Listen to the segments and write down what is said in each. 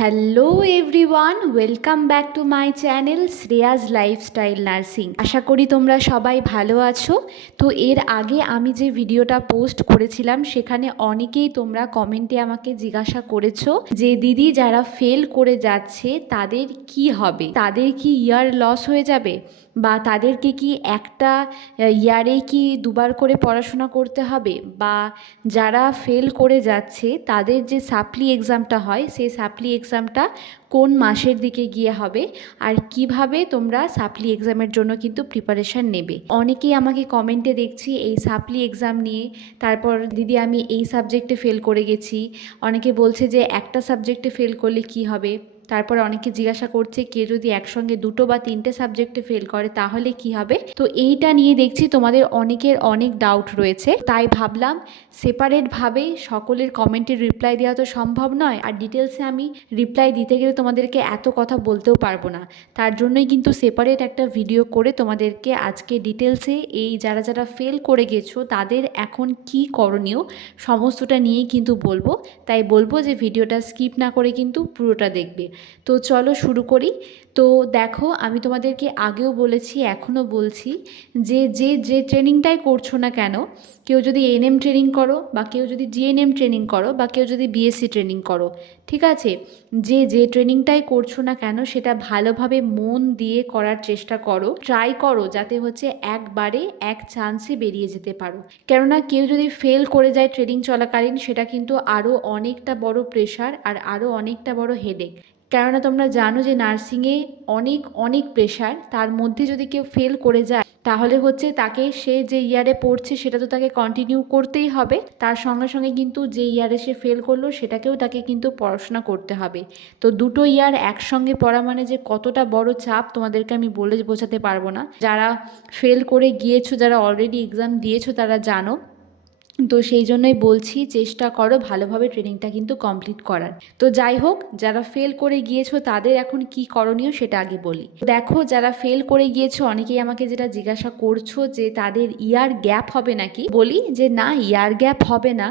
Hello everyone, welcome back to my channel Shreya's lifestyle nursing. আশা করি তোমরা সবাই ভালো আছো। তো এর আগে আমি যে ভিডিওটা পোস্ট করেছিলাম সেখানে অনেকেই তোমরা কমেন্টে আমাকে জিজ্ঞাসা করেছো যে দিদি যারা ফেল করে যাচ্ছে তাদের কি হবে, তাদের কি ইয়ার লস হয়ে যাবে, বা তাদেরকে কি একটা ইয়ারে কি দুবার করে পড়াশোনা করতে হবে, বা যারা ফেল করে যাচ্ছে তাদের যে সাপ্লি এক্সামটা হয় সেই সাপ্লি এক্সামটা কোন মাসের দিকে গিয়ে হবে, আর কিভাবে তোমরা সাপ্লি এক্সামের জন্য কিন্তু প্রিপারেশান নেবে। অনেকেই আমাকে কমেন্টে দেখছি এই সাপ্লি এক্সাম নিয়ে, তারপর দিদি আমি এই সাবজেক্টে ফেল করে গেছি, অনেকে বলছে যে একটা সাবজেক্টে ফেল করলে কি হবে, তারপর অনেকে জিজ্ঞাসা করছে কেউ যদি একসঙ্গে দুটো বা তিনটে সাবজেক্টে ফেল করে তাহলে কি হবে। তো এইটা নিয়ে দেখছি তোমাদের অনেকের অনেক ডাউট রয়েছে, তাই ভাবলাম সেপারেটভাবে সকলের কমেন্টের রিপ্লাই দেওয়া তো সম্ভব নয়, আর ডিটেলসে আমি রিপ্লাই দিতে গেলে তোমাদেরকে এত কথা বলতেও পারবো না। তার জন্যই কিন্তু সেপারেট একটা ভিডিও করে তোমাদেরকে আজকে ডিটেলসে এই যারা যারা ফেল করে গেছো তাদের এখন কি করণীয় সমস্তটা নিয়েই কিন্তু বলবো। তাই বলবো যে ভিডিওটা স্কিপ না করে কিন্তু পুরোটা দেখবে। তো চলো শুরু করি। তো দেখো, আমি তোমাদেরকে আগেও বলেছি এখনও বলছি যে যে যে ট্রেনিংটাই করছো না কেন, কেউ যদি এএনএম ট্রেনিং করো, বা কেউ যদি জিএনএম ট্রেনিং করো, বা কেউ যদি বিএসসি ট্রেনিং করো, ঠিক আছে, যে যে ট্রেনিংটাই করছো না কেন সেটা ভালোভাবে মন দিয়ে করার চেষ্টা করো, ট্রাই করো যাতে হচ্ছে একবারে এক চান্সে বেরিয়ে যেতে পারো। কেননা কেউ যদি ফেল করে যায় ট্রেনিং চলাকালীন সেটা কিন্তু আরও অনেকটা বড় প্রেশার আর আরও অনেকটা বড় হেডেক। কেননা তোমরা জানো যে নার্সিংয়ে অনেক অনেক প্রেশার, তার মধ্যে যদি কেউ ফেল করে যায় তাহলে হচ্ছে তাকে সে যে ইয়ারে পড়ছে সেটা তো তাকে কন্টিনিউ করতেই হবে, তার সঙ্গে সঙ্গে কিন্তু যে ইয়ারে সে ফেল করলো সেটাকেও তাকে কিন্তু পড়াশোনা করতে হবে। তো দুটো ইয়ার একসঙ্গে পড়া মানে যে কতটা বড় চাপ তোমাদেরকে আমি বলে বোঝাতে পারবো না। যারা ফেল করে গিয়েছো, যারা অলরেডি এক্সাম দিয়েছো তারা জানো। তো সেই জন্যই বলছি চেষ্টা করো ভালোভাবে ট্রেনিংটা কিন্তু কমপ্লিট করার। তো যাই হোক, যারা ফেল করে গিয়েছো তাদের এখন কি করণীয় সেটা আগে বলি। দেখো, যারা ফেল করে গিয়েছো অনেকেই আমাকে যেটা জিজ্ঞাসা করছো যে তাদের ইয়ার গ্যাপ হবে নাকি, বলি যে না, ইয়ার গ্যাপ হবে না।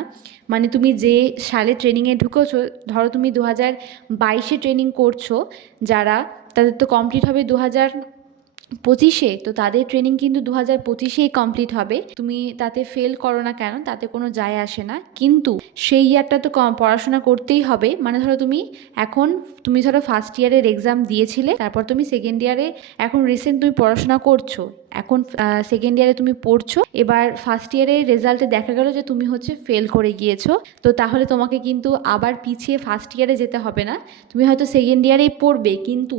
মানে তুমি যে সালে ট্রেনিংয়ে ঢুকেছো, ধরো তুমি 2022-এ ট্রেনিং করছো, যারা তাদের তো কমপ্লিট হবে 2025-এ, তো তাদের ট্রেনিং কিন্তু 2025-এই কমপ্লিট হবে। তুমি তাতে ফেল করো না কেন তাতে কোনো যায় আসে না, কিন্তু সেই ইয়ারটা তো পড়াশোনা করতেই হবে। মানে ধরো তুমি ধরো ফার্স্ট ইয়ারের এক্সাম দিয়েছিলে, তারপর তুমি সেকেন্ড ইয়ারে, এখন রিসেন্ট তুমি পড়াশোনা করছো, এখন সেকেন্ড ইয়ারে তুমি পড়ছো, এবার ফার্স্ট ইয়ারের রেজাল্টে দেখা গেল যে তুমি হচ্ছে ফেল করে গিয়েছো। তো তাহলে তোমাকে কিন্তু আবার পিছিয়ে ফার্স্ট ইয়ারে যেতে হবে না, তুমি হয়তো সেকেন্ড ইয়ারেই পড়বে, কিন্তু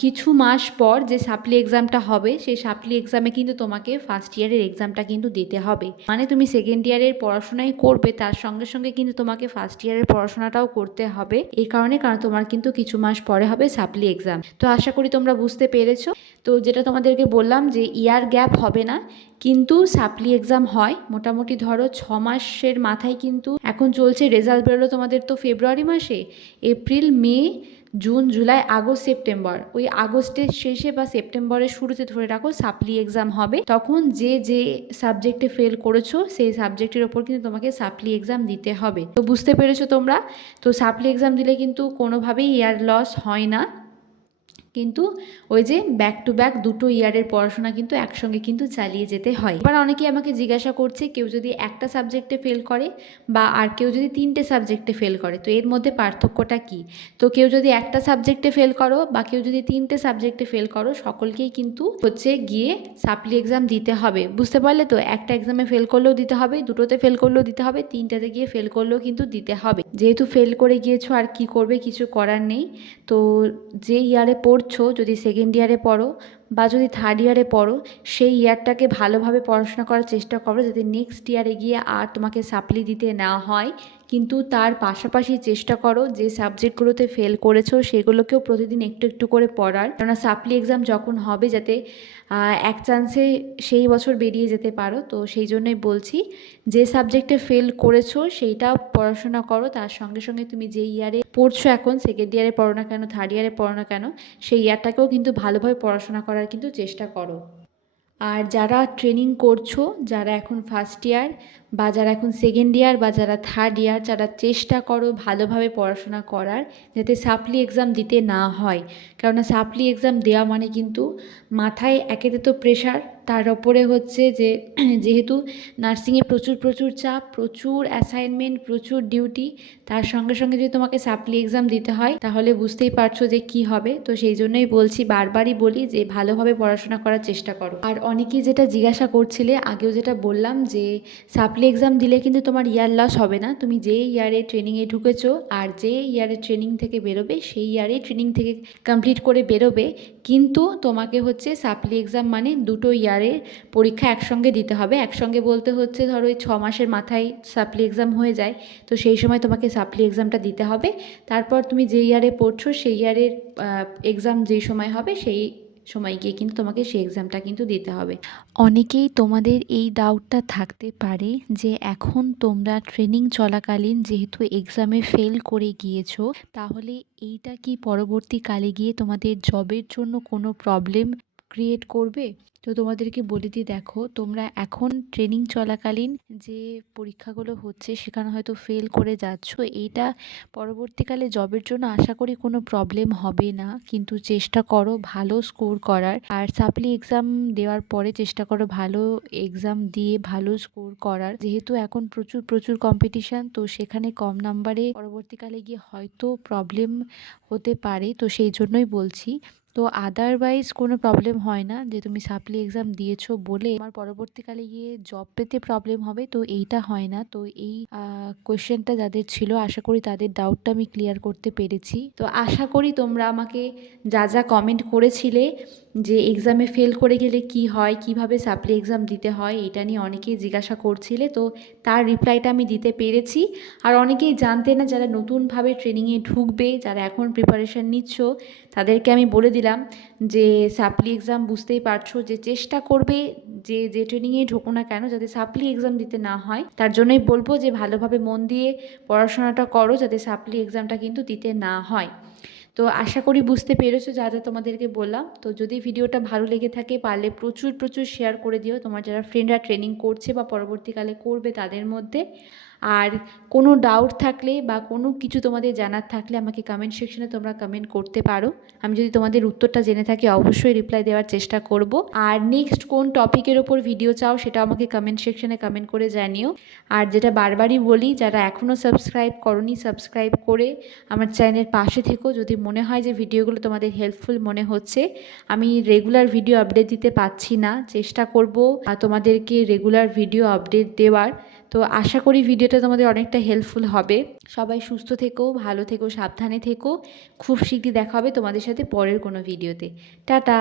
কিছু মাস পর যে সাপ্লি এক্সামটা হবে সেই সাপ্লি এক্সামে কিন্তু তোমাকে ফার্স্ট ইয়ারের এক্সামটা কিন্তু দিতে হবে। মানে তুমি সেকেন্ড ইয়ারের পড়াশোনাই করবে, তার সঙ্গে সঙ্গে কিন্তু তোমাকে ফার্স্ট ইয়ারের পড়াশোনাটাও করতে হবে। এই কারণে, কারণ তোমার কিন্তু কিছু মাস পরে হবে সাপ্লি এক্সাম। তো আশা করি তোমরা বুঝতে পেরেছো। তো যেটা তোমাদেরকে বললাম যে ইয়ার গ্যাপ হবে না, কিন্তু সাপ্লি এক্সাম হয় মোটামুটি ধরো 6 মাসের মাথায়। কিন্তু এখন চলছে, রেজাল্ট বেরোলো তোমাদের তো ফেব্রুয়ারি মাসে, এপ্রিল, মে, জুন, জুলাই, আগস্ট, সেপ্টেম্বর, ওই আগস্টের শেষে বা সেপ্টেম্বরের শুরুতে ধরে রাখো সাপ্লি এক্সাম হবে। তখন যে যে সাবজেক্টে ফেল করেছো সেই সাবজেক্টের ওপর কিন্তু তোমাকে সাপ্লি এক্সাম দিতে হবে। তো বুঝতে পেরেছো তোমরা? তো সাপ্লি এক্সাম দিলে কিন্তু কোনোভাবেই ইয়ার লস হয় না, কিন্তু ওই যে ব্যাক টু ব্যাক দুটো ইয়ারের পড়াশোনা কিন্তু একসঙ্গে কিন্তু চালিয়ে যেতে হয়। এবার অনেকেই আমাকে জিজ্ঞাসা করছে কেউ যদি একটা সাবজেক্টে ফেল করে, বা আর কেউ যদি 3টে সাবজেক্টে ফেল করে, তো এর মধ্যে পার্থক্যটা কি। তো কেউ যদি একটা সাবজেক্টে ফেল করো বা কেউ যদি 3টে সাবজেক্টে ফেল করো, সকলকেই কিন্তু হচ্ছে গিয়ে সাপ্লি এক্সাম দিতে হবে। বুঝতে পারলে তো? একটা এক্সামে ফেল করলেও দিতে হবে, দুটোতে ফেল করলেও দিতে হবে, 3টাতে গিয়ে ফেল করলেও কিন্তু দিতে হবে। যেহেতু ফেল করে গিয়েছো আর কি করবে, কিছু করার নেই। তো যে ইয়ারে পড়ছো, যদি সেকেন্ড ইয়ারে পড়ো বা যদি থার্ড ইয়ারে পড়ো, সেই ইয়ারটাকে ভালোভাবে পড়াশোনা করার চেষ্টা করো যাতে নেক্সট ইয়ারে গিয়ে আর তোমাকে সাপ্লি দিতে না হয়। কিন্তু তার পাশাপাশি চেষ্টা করো যে সাবজেক্টগুলোতে ফেল করেছো সেগুলোকেও প্রতিদিন একটু একটু করে পড়ার, কেননা সাপ্লি এক্সাম যখন হবে যাতে এক চান্সে সেই বছর বেরিয়ে যেতে পারো। তো সেই জন্যই বলছি যে সাবজেক্টে ফেল করেছো সেইটাও পড়াশোনা করো, তার সঙ্গে সঙ্গে তুমি যে ইয়ারে পড়ছো, এখন সেকেন্ড ইয়ারে পড়ো না কেন, থার্ড ইয়ারে পড়ো না কেন, সেই ইয়ারটাকেও কিন্তু ভালোভাবে পড়াশোনা করার কিন্তু চেষ্টা করো। আর যারা ট্রেনিং করছো, যারা এখন ফার্স্ট ইয়ার বা যারা এখন সেকেন্ড ইয়ার বা যারা থার্ড ইয়ার, যারা চেষ্টা করো ভালোভাবে পড়াশোনা করার, যাতে সাপ্লি এক্সাম দিতে না হয়। কেননা সাপ্লি এক্সাম দেওয়া মানে কিন্তু মাথায় একেতে তো প্রেশার, তার ওপরে হচ্ছে যে যেহেতু নার্সিংয়ে প্রচুর প্রচুর চাপ, প্রচুর অ্যাসাইনমেন্ট, প্রচুর ডিউটি, তার সঙ্গে সঙ্গে যদি তোমাকে সাপ্লি এক্সাম দিতে হয় তাহলে বুঝতেই পারছো যে কি হবে। তো সেই জন্যই বলছি, বারবারই বলি যে ভালোভাবে পড়াশোনা করার চেষ্টা করো। আর অনেকেই যেটা জিজ্ঞাসা করছিলে, আগেও যেটা বললাম যে সাপ্লি এক্সাম দিলে কিন্তু তোমার ইয়ার লস হবে না। তুমি যে ইয়ারে ট্রেনিংয়ে ঢুকেছো আর যে ইয়ারে ট্রেনিং থেকে বেরোবে সেই ইয়ারে ট্রেনিং থেকে কমপ্লিট করে বেরোবে, কিন্তু তোমাকে হচ্ছে সাপ্লি এক্সাম মানে দুটো ইয়ারের পরীক্ষা একসঙ্গে দিতে হবে। একসঙ্গে বলতে হচ্ছে ধরো ওই 6 মাসের মাথায় সাপ্লি এক্সাম হয়ে যায়, তো সেই সময় তোমাকে সাপ্লি এক্সামটা দিতে হবে। তারপর তুমি যে ইয়ারে পড়ছো সেই ইয়ারের এক্সাম যেই সময় হবে সেই সময় গিয়ে কিন্তু তোমাকে সেই এক্সামটা কিন্তু দিতে হবে। অনেকেই তোমাদের এই ডাউটটা থাকতে পারে যে এখন তোমরা ট্রেনিং চলাকালীন যেহেতু এক্সামে ফেল করে গিয়েছো, তাহলে এইটা কি পরবর্তীকালে গিয়ে তোমাদের জবের জন্য কোনো প্রবলেম ক্রিয়েট করবে? তো তোমাদেরকে বলে দিই, দেখো তোমরা এখন ট্রেনিং চলাকালীন যে পরীক্ষাগুলো হচ্ছে সেখানে হয়তো ফেল করে যাচ্ছো, এইটা পরবর্তীকালে জবের জন্য আশা করি কোনো প্রবলেম হবে না। কিন্তু চেষ্টা করো ভালো স্কোর করার, আর সাপ্লি এক্সাম দেওয়ার পরে চেষ্টা করো ভালো এক্সাম দিয়ে ভালো স্কোর করার। যেহেতু এখন প্রচুর প্রচুর কম্পিটিশান, তো সেখানে কম নাম্বারে পরবর্তীকালে গিয়ে হয়তো প্রবলেম হতে পারে, তো সেই জন্যই বলছি। তো আদারওয়াইজ কোনো প্রবলেম হয় না যে তুমি সাপ্লি এক্সাম দিয়েছো বলে আমার পরবর্তীকালে গিয়ে জব পেতে প্রবলেম হবে, তো এইটা হয় না। তো এই কোয়েশ্চেনটা যাদের ছিল, আশা করি তাদের ডাউটটা আমি ক্লিয়ার করতে পেরেছি। তো আশা করি তোমরা আমাকে যা যা কমেন্ট করেছিলে যে এক্সামে ফেল করে গেলে কি হয়, কিভাবে সাপ্লি এক্সাম দিতে হয়, এটা নিয়ে অনেকেই জিজ্ঞাসা করছিলে, তো তার রিপ্লাইটা আমি দিতে পেরেছি। আর অনেকেই জানতে না, যারা নতুনভাবে ট্রেনিংয়ে ঢুকবে, যারা এখন প্রিপারেশান নিচ্ছ, তাদেরকে আমি বলে দিলাম যে সাপ্লি এক্সাম বুঝতেই পারছো যে চেষ্টা করবে যে যে ট্রেনিংয়ে ঢোকো না কেন যাতে সাপ্লি এক্সাম দিতে না হয়। তার জন্যই বলবো যে ভালোভাবে মন দিয়ে পড়াশোনাটা করো যাতে সাপ্লি এক্সামটা কিন্তু দিতে না হয়। তো আশা করি বুঝতে পেরেছো যা যা তোমাদেরকে বললাম। তো যদি ভিডিওটা ভালো লেগে থাকে পারলে প্রচুর প্রচুর শেয়ার করে দিও তোমার যারা ফ্রেন্ডরা ট্রেনিং করছে বা পরবর্তীকালে করবে তাদের মধ্যে। আর কোনো ডাউট থাকলে বা কোনো কিছু তোমাদের জানার থাকলে আমাকে কমেন্ট সেকশনে তোমরা কমেন্ট করতে পারো। আমি যদি তোমাদের উত্তরটা জেনে থাকি অবশ্যই রিপ্লাই দেওয়ার চেষ্টা করব। আর নেক্সট কোন টপিকের ওপর ভিডিও চাও সেটা আমাকে কমেন্ট সেকশনে কমেন্ট করে জানিও। আর যেটা বারবারই বলি, যারা এখনও সাবস্ক্রাইব করোনি সাবস্ক্রাইব করে আমার চ্যানেলের পাশে থেকো। যদি মনে হয় যে ভিডিওগুলো তোমাদের হেল্পফুল মনে হচ্ছে, আমি রেগুলার ভিডিও আপডেট দিতে পারছি না, চেষ্টা করব তোমাদেরকে রেগুলার ভিডিও আপডেট দেওয়ার। তো আশা করি ভিডিওটা তোমাদের অনেকটা হেল্পফুল হবে। সবাই সুস্থ থেকো, ভালো থেকো, সাবধানে থেকো। খুব শীঘ্রই দেখা হবে তোমাদের সাথে পরের কোনো ভিডিওতে। টাটা।